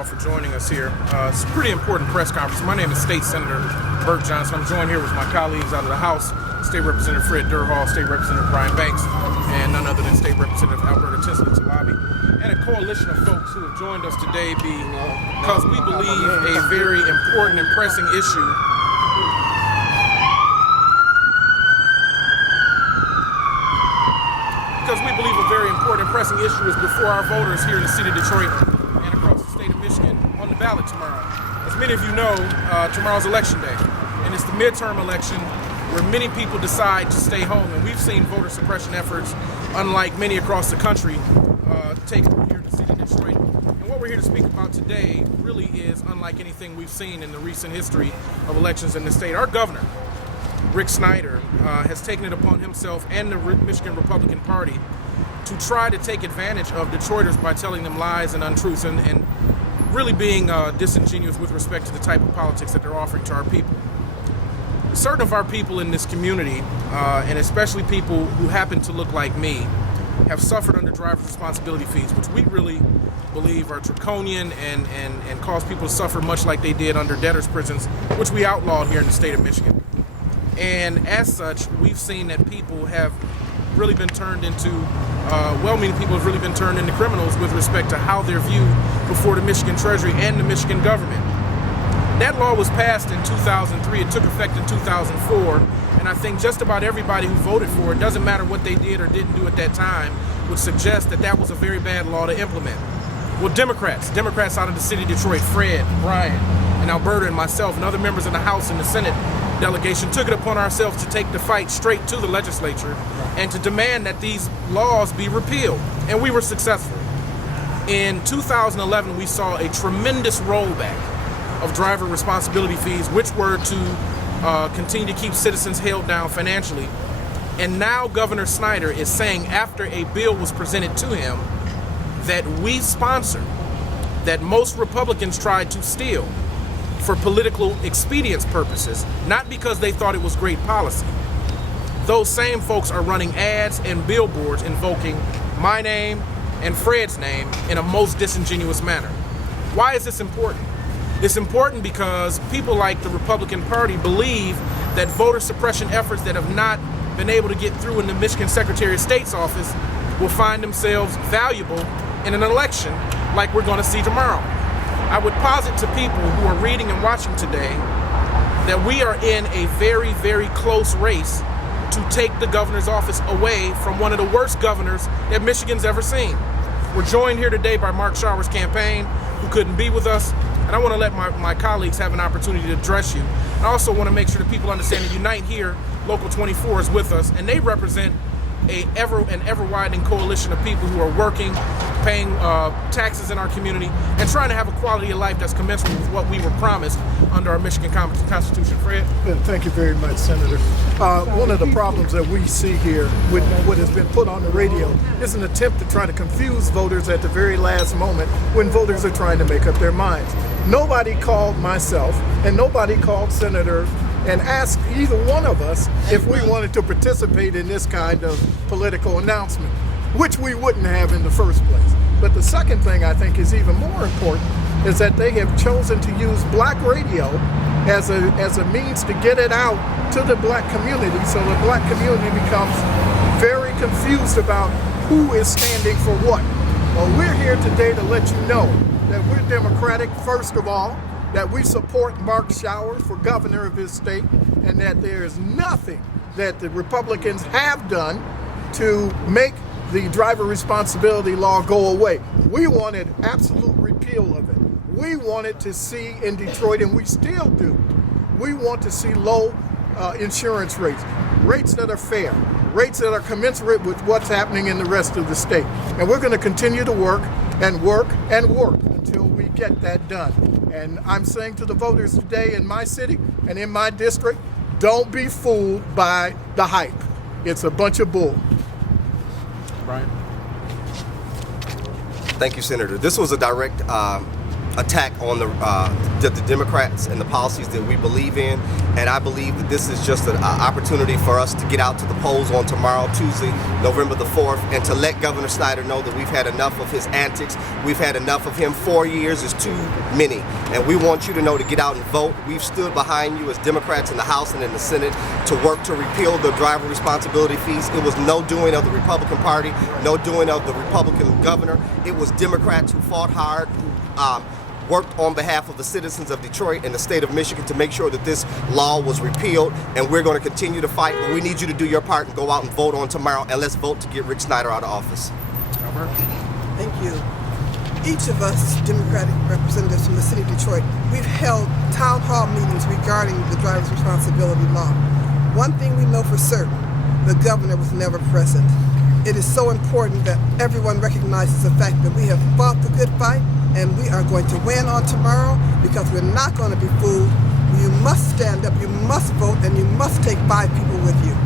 all for joining us here. It's a pretty important press conference. My name is State Senator Burt Johnson. I'm joined here with my colleagues out of the House, State Representative Fred Durhal, State Representative Brian Banks, and none other than State Representative Alberta Tinsley-Talabi, and a coalition of folks who have joined us today because we believe a very important and pressing issue is before our voters here in the city of Detroit and across the state of Michigan on the ballot tomorrow. As many of you know, tomorrow's election day, and it's the midterm election where many people decide to stay home, and we've seen voter suppression efforts, unlike many across the country, take root here in the city of Detroit. And what we're here to speak about today really is unlike anything we've seen in the recent history of elections in the state. Our governor, Snyder, has taken it upon himself and the Michigan Republican Party to try to take advantage of Detroiters by telling them lies and untruths and really being disingenuous with respect to the type of politics that they're offering to our people. Certain of our people in this community, and especially people who happen to look like me, have suffered under driver's responsibility fees, which we really believe are draconian and cause people to suffer much like they did under debtors' prisons, which we outlawed here in the state of Michigan. And as such, we've seen that people have really been turned into, well-meaning people have really been turned into criminals with respect to how they're viewed before the Michigan Treasury and the Michigan government. That law was passed in 2003. It took effect in 2004. And I think just about everybody who voted for it, doesn't matter what they did or didn't do at that time, would suggest that that was a very bad law to implement. Well, Democrats out of the city of Detroit, Fred, Brian, and Alberta, and myself, and other members of the House and the Senate delegation took it upon ourselves to take the fight straight to the legislature and to demand that these laws be repealed. And we were successful. In 2011, we saw a tremendous rollback of driver responsibility fees, which were to continue to keep citizens held down financially. And now Governor Snyder is saying, after a bill was presented to him that we sponsored, that most Republicans tried to steal for political expedience purposes, not because they thought it was great policy. Those same folks are running ads and billboards invoking my name and Fred's name in a most disingenuous manner. Why is this important? It's important because people like the Republican Party believe that voter suppression efforts that have not been able to get through in the Michigan Secretary of State's office will find themselves valuable in an election like we're going to see tomorrow. I would posit to people who are reading and watching today that we are in a very, very close race to take the governor's office away from one of the worst governors that Michigan's ever seen. We're joined here today by Mark Shower's campaign, who couldn't be with us, and I want to let my colleagues have an opportunity to address you. I also want to make sure that people understand that Unite Here, Local 24, is with us, and they represent an ever-widening coalition of people who are working, paying taxes in our community, and trying to have a quality of life that's commensurate with what we were promised under our Michigan Constitution. Fred? Thank you very much, Senator. One of the problems that we see here with what has been put on the radio is an attempt to try to confuse voters at the very last moment when voters are trying to make up their minds. Nobody called myself and nobody called Senator and asked either one of us if we wanted to participate in this kind of political announcement, which we wouldn't have in the first place. But the second thing I think is even more important is that they have chosen to use black radio as a means to get it out to the black community, so the black community becomes very confused about who is standing for what. Well, we're here today to let you know that we're Democratic, first of all, that we support Mark Shower for governor of his state, and that there is nothing that the Republicans have done to make the driver responsibility law go away. We wanted absolute repeal of it. We wanted to see in Detroit, and we still do, we want to see low insurance rates that are fair, rates that are commensurate with what's happening in the rest of the state. And we're going to continue to work and work and work until we get that done. And I'm saying to the voters today in my city and in my district, don't be fooled by the hype. It's a bunch of bull. Brian? Thank you, Senator. This was a direct attack on the Democrats and the policies that we believe in. And I believe that this is just an opportunity for us to get out to the polls on tomorrow, Tuesday, November the 4th, and to let Governor Snyder know that we've had enough of his antics. We've had enough of him. 4 years is too many. And we want you to know to get out and vote. We've stood behind you as Democrats in the House and in the Senate to work to repeal the driver responsibility fees. It was no doing of the Republican Party, no doing of the Republican governor. It was Democrats who fought hard, who worked on behalf of the citizens of Detroit and the state of Michigan to make sure that this law was repealed, and we're going to continue to fight, but we need you to do your part and go out and vote on tomorrow, and let's vote to get Rick Snyder out of office. Albert? Thank you. Each of us Democratic representatives from the city of Detroit, we've held town hall meetings regarding the driver's responsibility law. One thing we know for certain, the governor was never present. It is so important that everyone recognizes the fact that we have fought the good fight, and we are going to win on tomorrow because we're not going to be fooled. You must stand up, you must vote, and you must take 5 people with you.